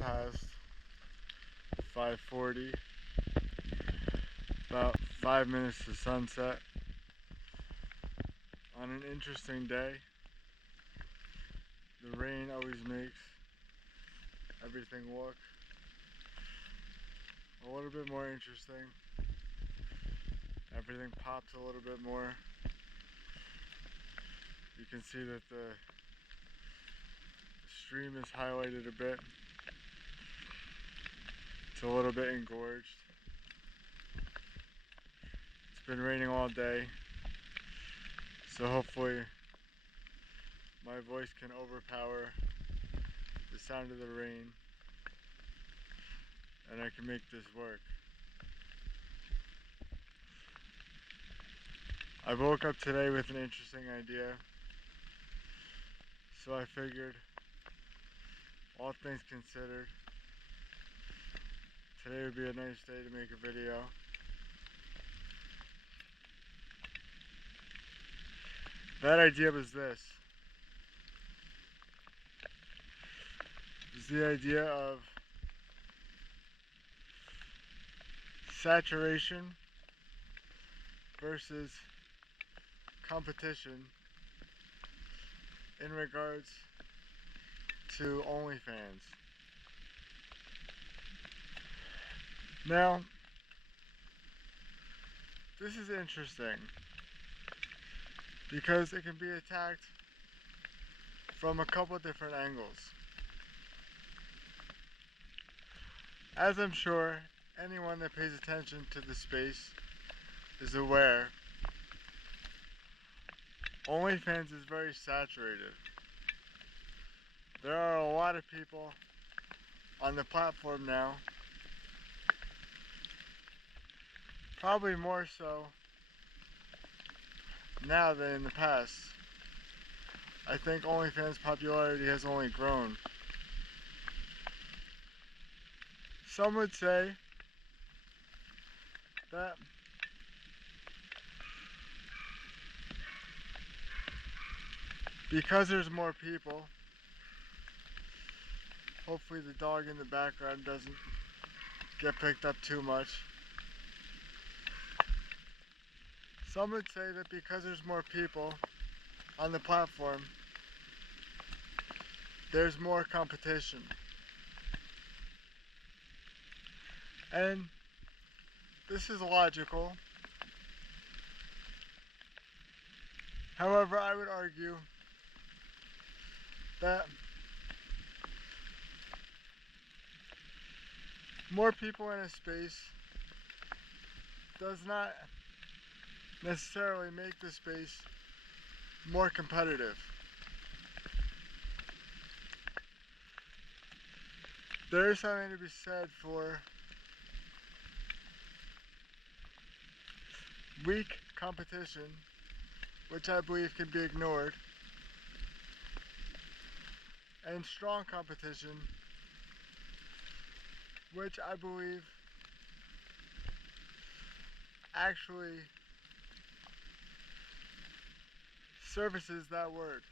well past 5:40, about 5 minutes to sunset, on an interesting day. The rain always makes everything look a little bit more interesting. Everything pops a little bit more. You can see that the stream is highlighted a bit. It's a little bit engorged. It's been raining all day, so hopefully my voice can overpower the sound of the rain and I can make this work. I woke up today with an interesting idea, so I figured, all things considered, today would be a nice day to make a video. That idea was this. It was the idea of saturation versus competition in regards to OnlyFans. Now, this is interesting because it can be attacked from a couple different angles. As I'm sure anyone that pays attention to the space is aware, OnlyFans is very saturated. There are a lot of people on the platform now, probably more so now than in the past. I think OnlyFans' popularity has only grown. Some would say that because there's more people, hopefully the dog in the background doesn't get picked up too much. Some would say that because there's more people on the platform, there's more competition. And this is logical. However, I would argue that more people in a space does not necessarily make the space more competitive. There is something to be said for weak competition, which I believe can be ignored, and strong competition, which I believe actually services that word,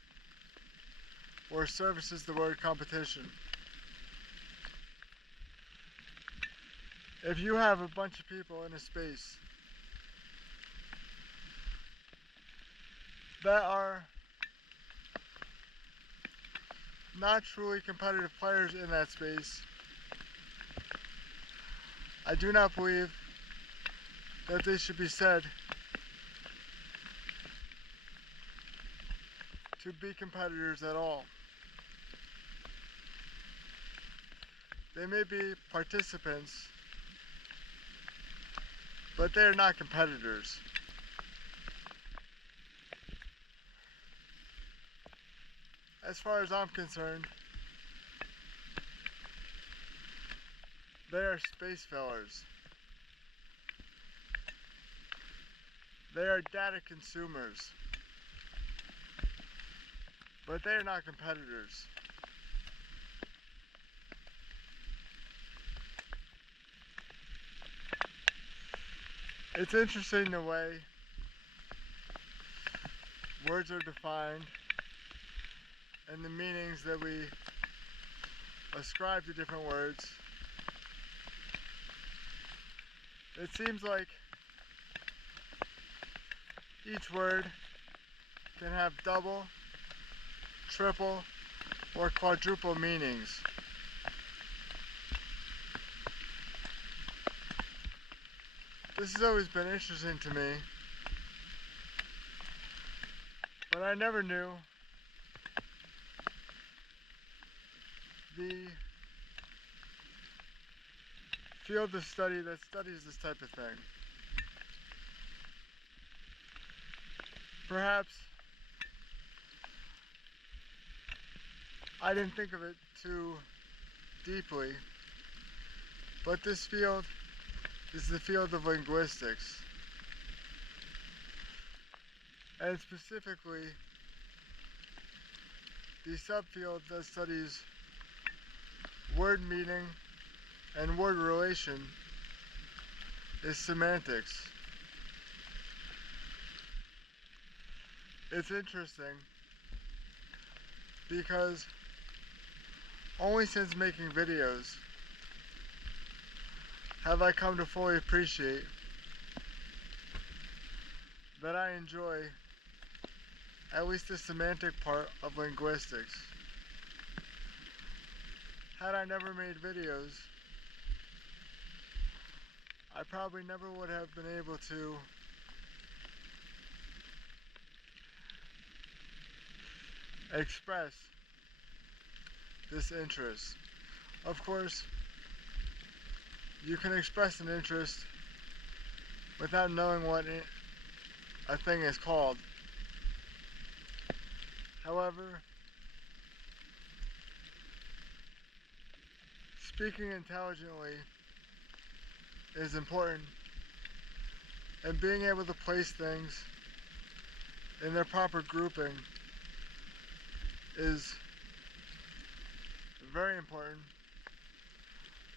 or services the word competition. If you have a bunch of people in a space that are not truly competitive players in that space, I do not believe that they should be said to be competitors at all. They may be participants, but they are not competitors. As far as I'm concerned, they are space fillers. They are data consumers, but they are not competitors. It's interesting the way words are defined and the meanings that we ascribe to different words, it seems like each word can have double, triple, or quadruple meanings. This has always been interesting to me, but I never knew the field of study that studies this type of thing. Perhaps I didn't think of it too deeply, but this field is the field of linguistics, and specifically the subfield that studies word meaning and word relation is semantics. It's interesting because only since making videos have I come to fully appreciate that I enjoy at least the semantic part of linguistics. Had I never made videos, I probably never would have been able to express this interest. Of course, you can express an interest without knowing what a thing is called. However, speaking intelligently is important, and being able to place things in their proper grouping is very important,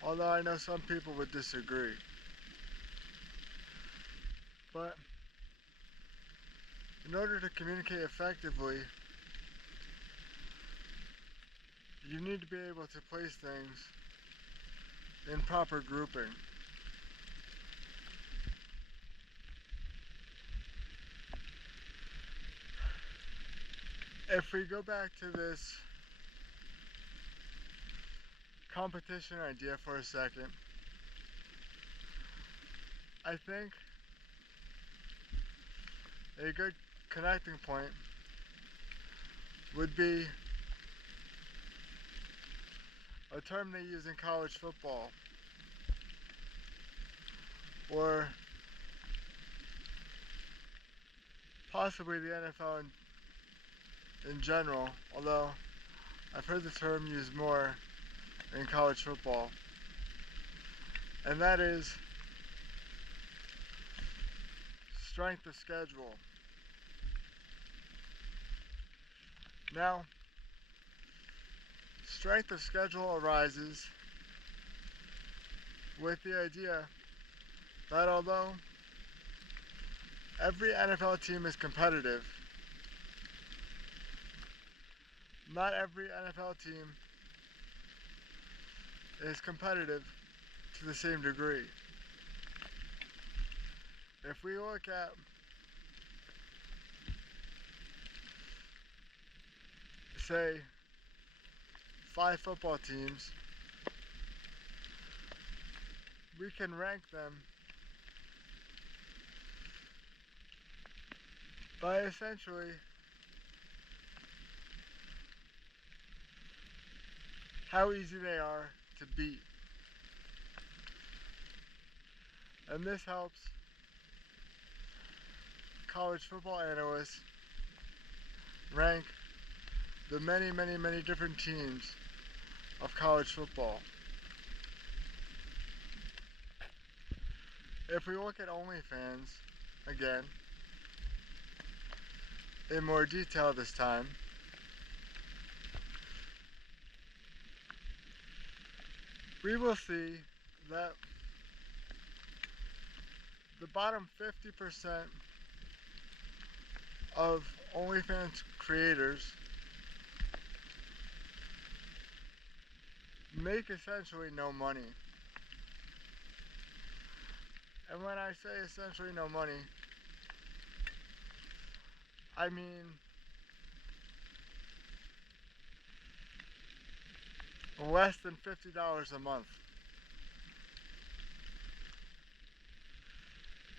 although I know some people would disagree. But in order to communicate effectively, you need to be able to place things in proper grouping. If we go back to this competition idea for a second, I think a good connecting point would be a term they use in college football, or possibly the NFL in general, although I've heard the term used more in college football, and that is strength of schedule. Now, strength of schedule arises with the idea that although every NFL team is competitive, not every NFL team is competitive to the same degree. If we look at say 5 football teams, we can rank them by essentially how easy they are to beat. And this helps college football analysts rank the many different teams of college football. If we look at OnlyFans, again, in more detail this time, we will see that the bottom 50% of OnlyFans creators make essentially no money. And when I say essentially no money, I mean less than $50 a month.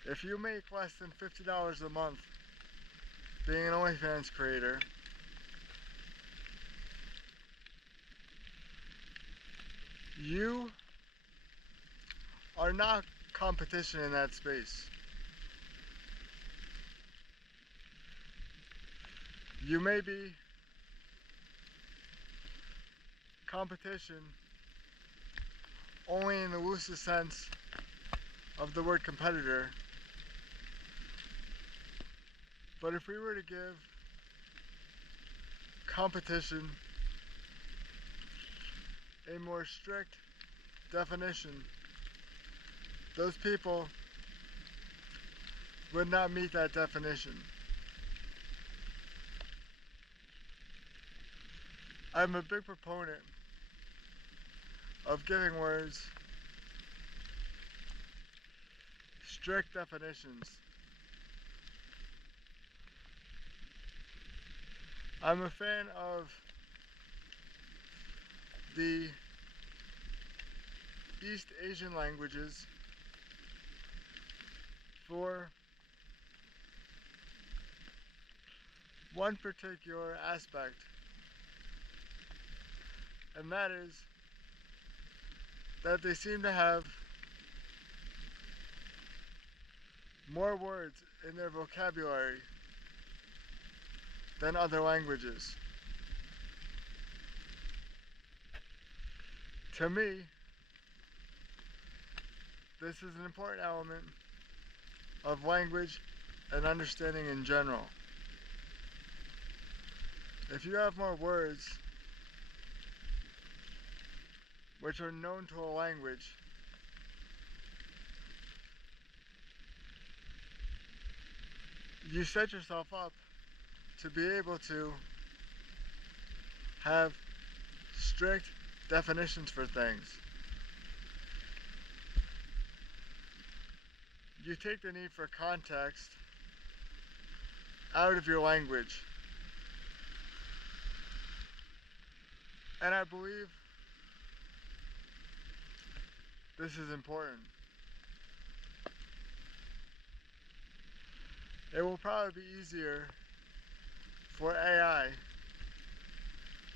If you make less than $50 a month being an OnlyFans creator, you are not competition in that space. You may be competition only in the loosest sense of the word competitor, but if we were to give competition a more strict definition, those people would not meet that definition. I'm a big proponent of giving words strict definitions. I'm a fan of the East Asian languages for one particular aspect, and that is that they seem to have more words in their vocabulary than other languages. To me, this is an important element of language and understanding in general. If you have more words which are known to a language, you set yourself up to be able to have strict definitions for things. You take the need for context out of your language. And I believe this is important. It will probably be easier for AI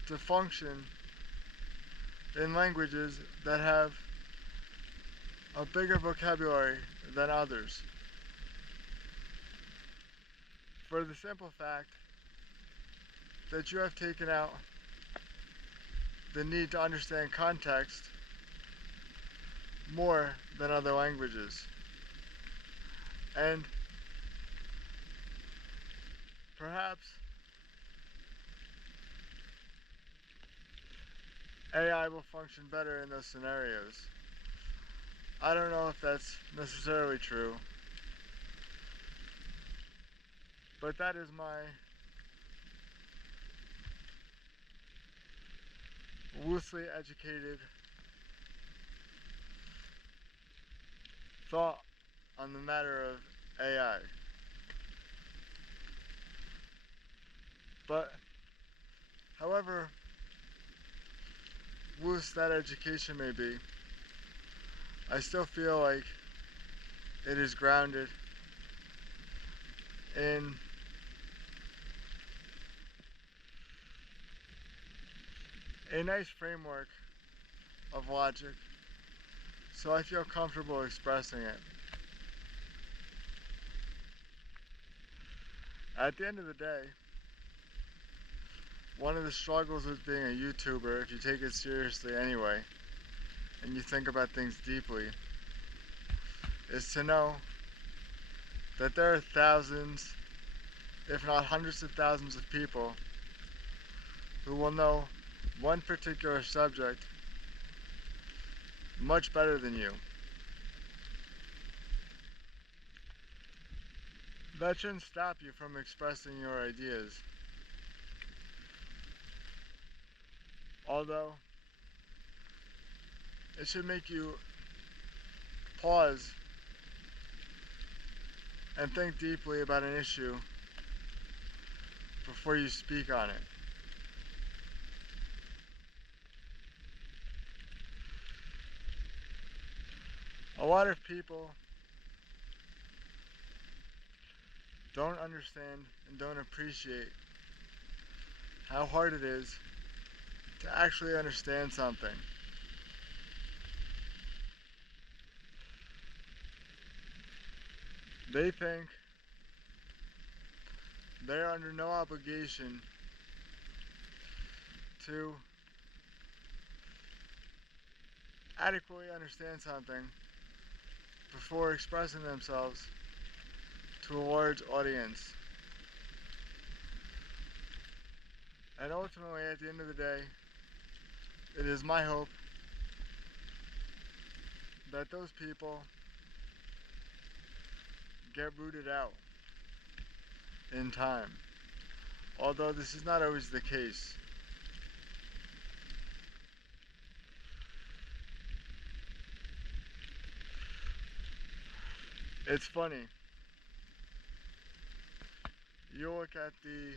to function in languages that have a bigger vocabulary than others, for the simple fact that you have taken out the need to understand context more than other languages. And perhaps AI will function better in those scenarios. I don't know if that's necessarily true, but that is my loosely educated thought on the matter of AI. But however loose that education may be, I still feel like it is grounded in a nice framework of logic, so I feel comfortable expressing it. At the end of the day, one of the struggles with being a YouTuber, if you take it seriously anyway, and you think about things deeply, is to know that there are thousands, if not hundreds of thousands of people who will know one particular subject much better than you. That shouldn't stop you from expressing your ideas. Although, it should make you pause and think deeply about an issue before you speak on it. A lot of people don't understand and don't appreciate how hard it is to actually understand something. They think they're under no obligation to adequately understand something before expressing themselves to a large audience. And ultimately, at the end of the day, it is my hope that those people get rooted out in time. Although this is not always the case. It's funny. You look at the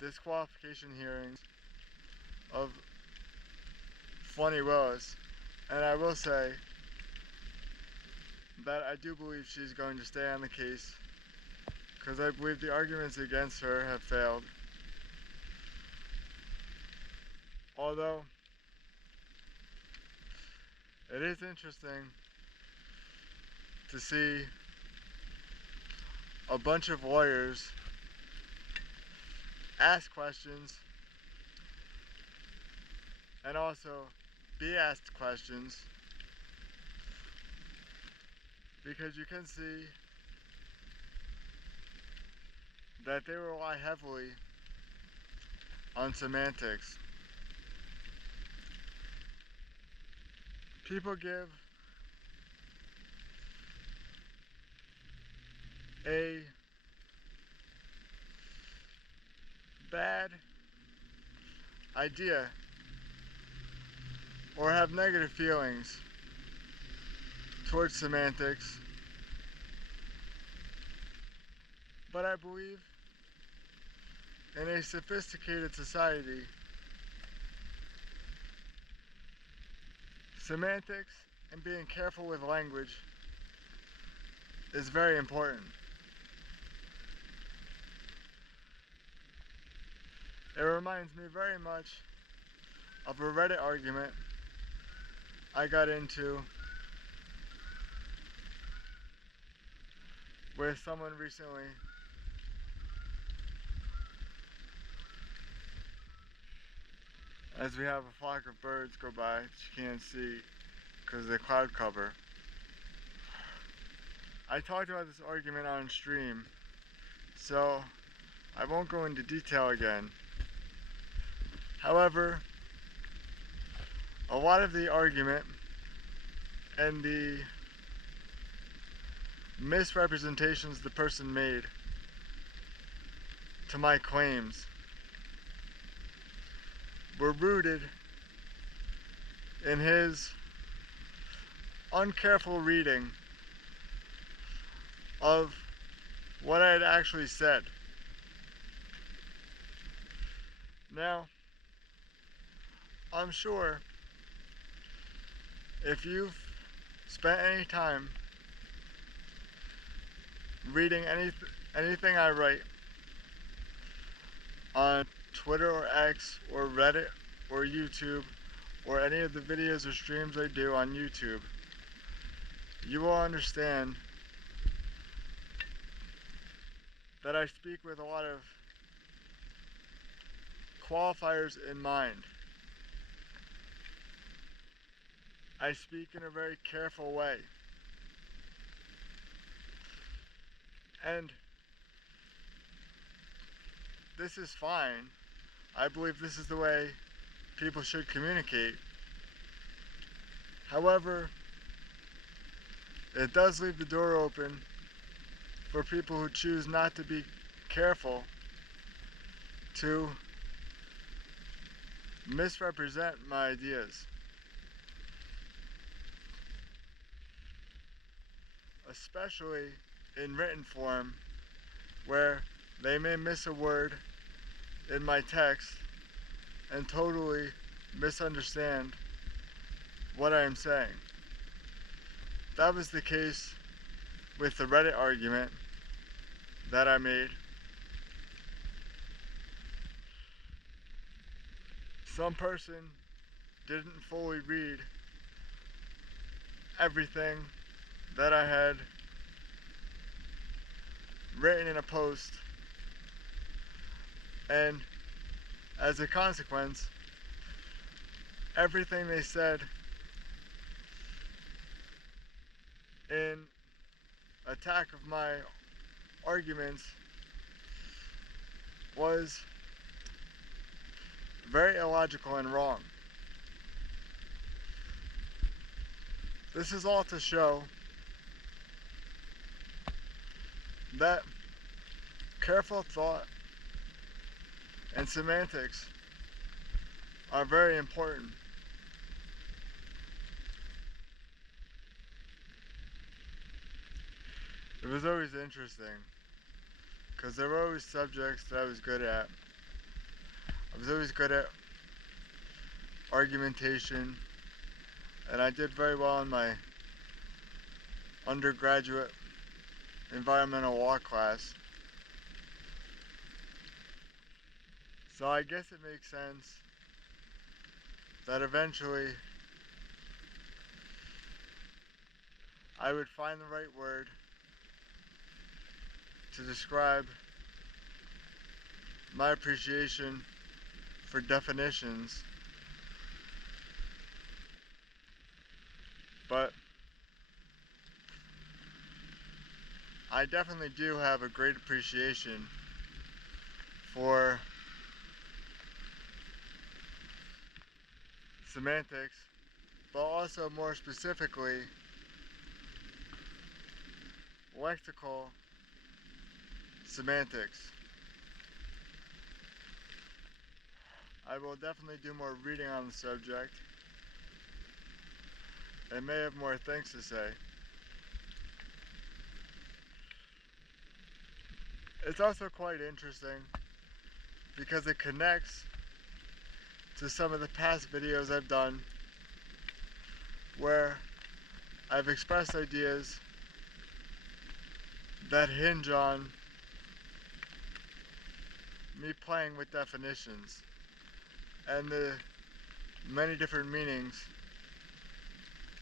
disqualification hearings of Funny Rose, and I will say that I do believe she's going to stay on the case because I believe the arguments against her have failed. Although, it is interesting to see a bunch of lawyers ask questions and also be asked questions, because you can see that they rely heavily on semantics. People give a bad idea or have negative feelings towards semantics, but I believe in a sophisticated society, semantics and being careful with language is very important. It reminds me very much of a Reddit argument I got into with someone recently. As we have a flock of birds go by that you can't see because of the cloud cover. I talked about this argument on stream, so I won't go into detail again. However, a lot of the argument and the misrepresentations the person made to my claims were rooted in his uncareful reading of what I had actually said. Now, I'm sure if you've spent any time reading anything I write on Twitter or X or Reddit or YouTube or any of the videos or streams I do on YouTube, you will understand that I speak with a lot of qualifiers in mind. I speak in a very careful way. And this is fine. I believe this is the way people should communicate. However, it does leave the door open for people who choose not to be careful to misrepresent my ideas, especially in written form, where they may miss a word in my text and totally misunderstand what I am saying. That was the case with the Reddit argument that I made. Some person didn't fully read everything that I had written in a post, and as a consequence, everything they said in attack of my arguments was very illogical and wrong. This is all to show that careful thought and semantics are very important. It was always interesting because there were always subjects that I was good at. I was always good at argumentation, and I did very well in my undergraduate environmental law class. So I guess it makes sense that eventually I would find the right word to describe my appreciation for definitions, but I definitely do have a great appreciation for semantics, but also more specifically lexical semantics. I will definitely do more reading on the subject and may have more things to say. It's also quite interesting because it connects to some of the past videos I've done where I've expressed ideas that hinge on me playing with definitions and the many different meanings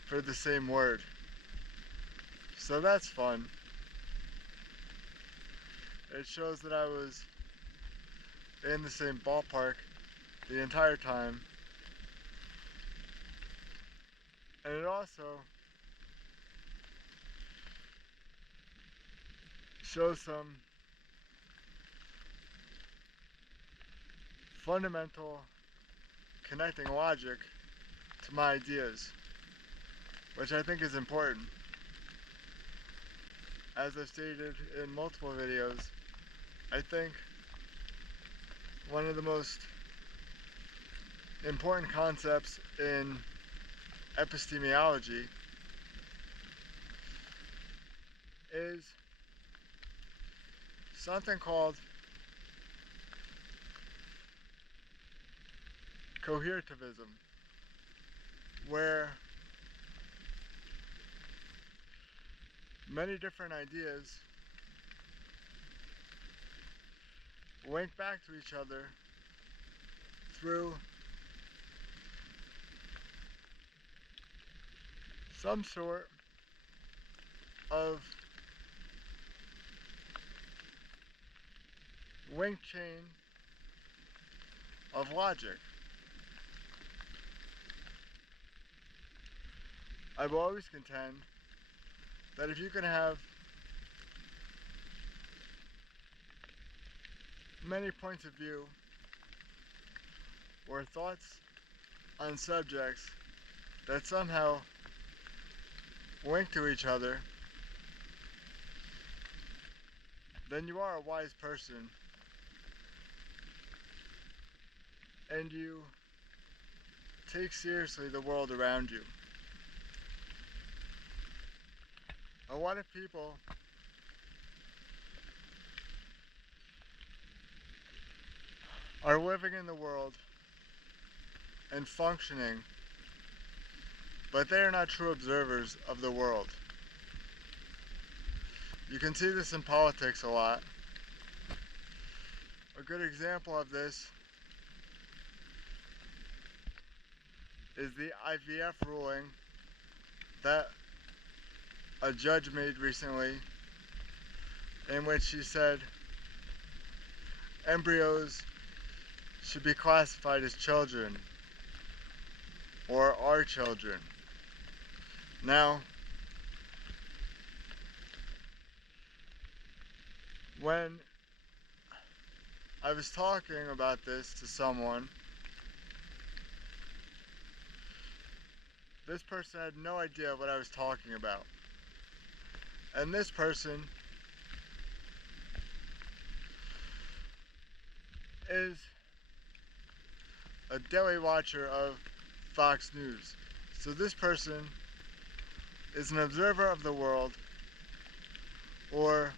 for the same word. So that's fun. It shows that I was in the same ballpark the entire time. And it also shows some fundamental connecting logic to my ideas, which I think is important. As I've stated in multiple videos, I think one of the most important concepts in epistemology is something called coherentivism, where many different ideas link back to each other through some sort of link chain of logic. I will always contend that if you can have many points of view or thoughts on subjects that somehow link to each other, then you are a wise person and you take seriously the world around you. A lot of people are living in the world and functioning, but they are not true observers of the world. You can see this in politics a lot. A good example of this is the IVF ruling that a judge made recently, in which she said embryos should be classified as children or are children. Now, when I was talking about this to someone, this person had no idea what I was talking about. And this person is a daily watcher of Fox News. So this person is an observer of the world, or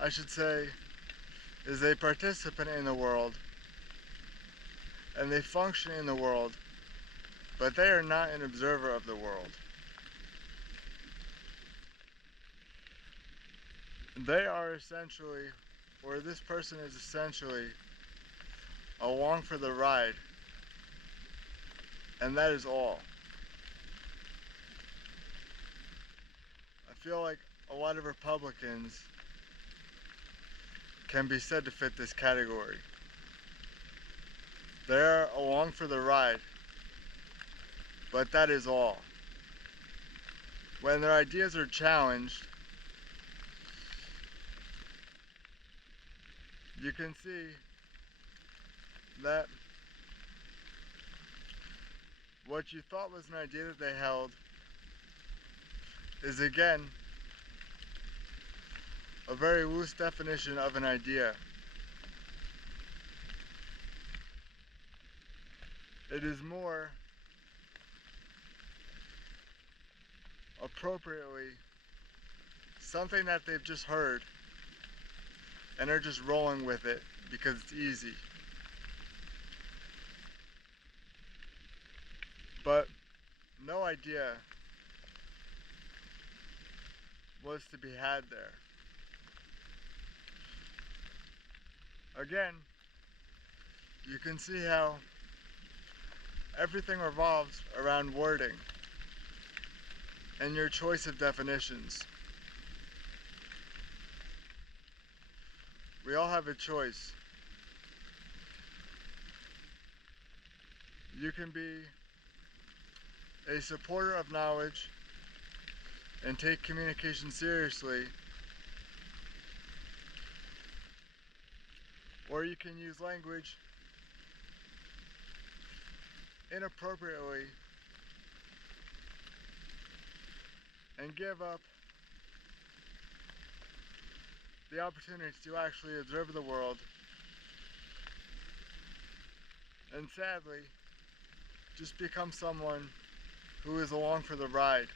I should say, is a participant in the world, and they function in the world, but they are not an observer of the world. They are essentially, or this person is essentially, along for the ride, and that is all. I feel like a lot of Republicans can be said to fit this category. They're along for the ride, but that is all. When their ideas are challenged, you can see that what you thought was an idea that they held is again a very loose definition of an idea. It is more appropriately something that they've just heard and are just rolling with it because it's easy. But no idea was to be had there. Again, you can see how everything revolves around wording and your choice of definitions. We all have a choice. You can be a supporter of knowledge and take communication seriously, or you can use language inappropriately and give up the opportunity to actually observe the world, and sadly, just become someone who is along for the ride.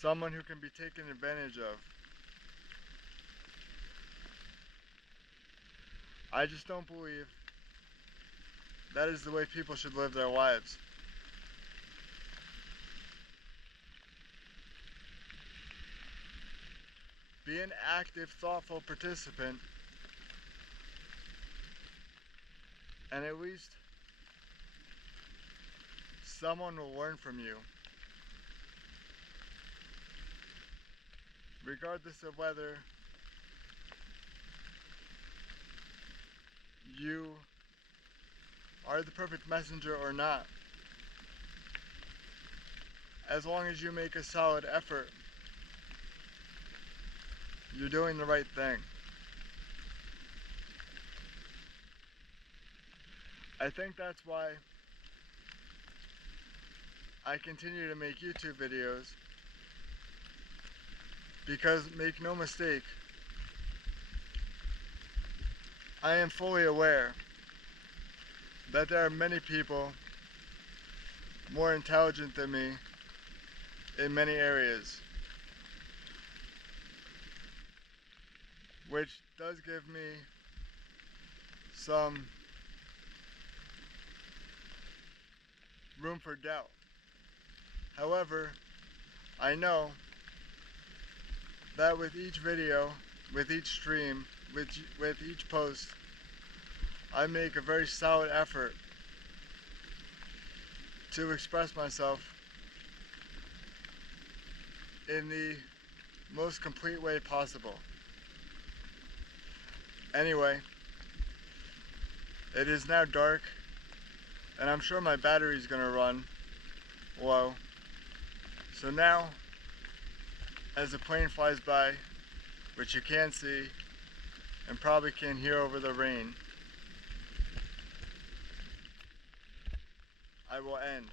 Someone who can be taken advantage of. I just don't believe that is the way people should live their lives. Be an active, thoughtful participant, and at least someone will learn from you. Regardless of whether you are the perfect messenger or not. As long as you make a solid effort, you're doing the right thing. I think that's why I continue to make YouTube videos, because make no mistake, I am fully aware that there are many people more intelligent than me in many areas, which does give me some room for doubt. However, I know that with each video, with each stream, with each post, I make a very solid effort to express myself in the most complete way possible. Anyway, it is now dark, and I'm sure my battery is gonna run low. So now, as the plane flies by, which you can't see and probably can hear over the rain, I will end.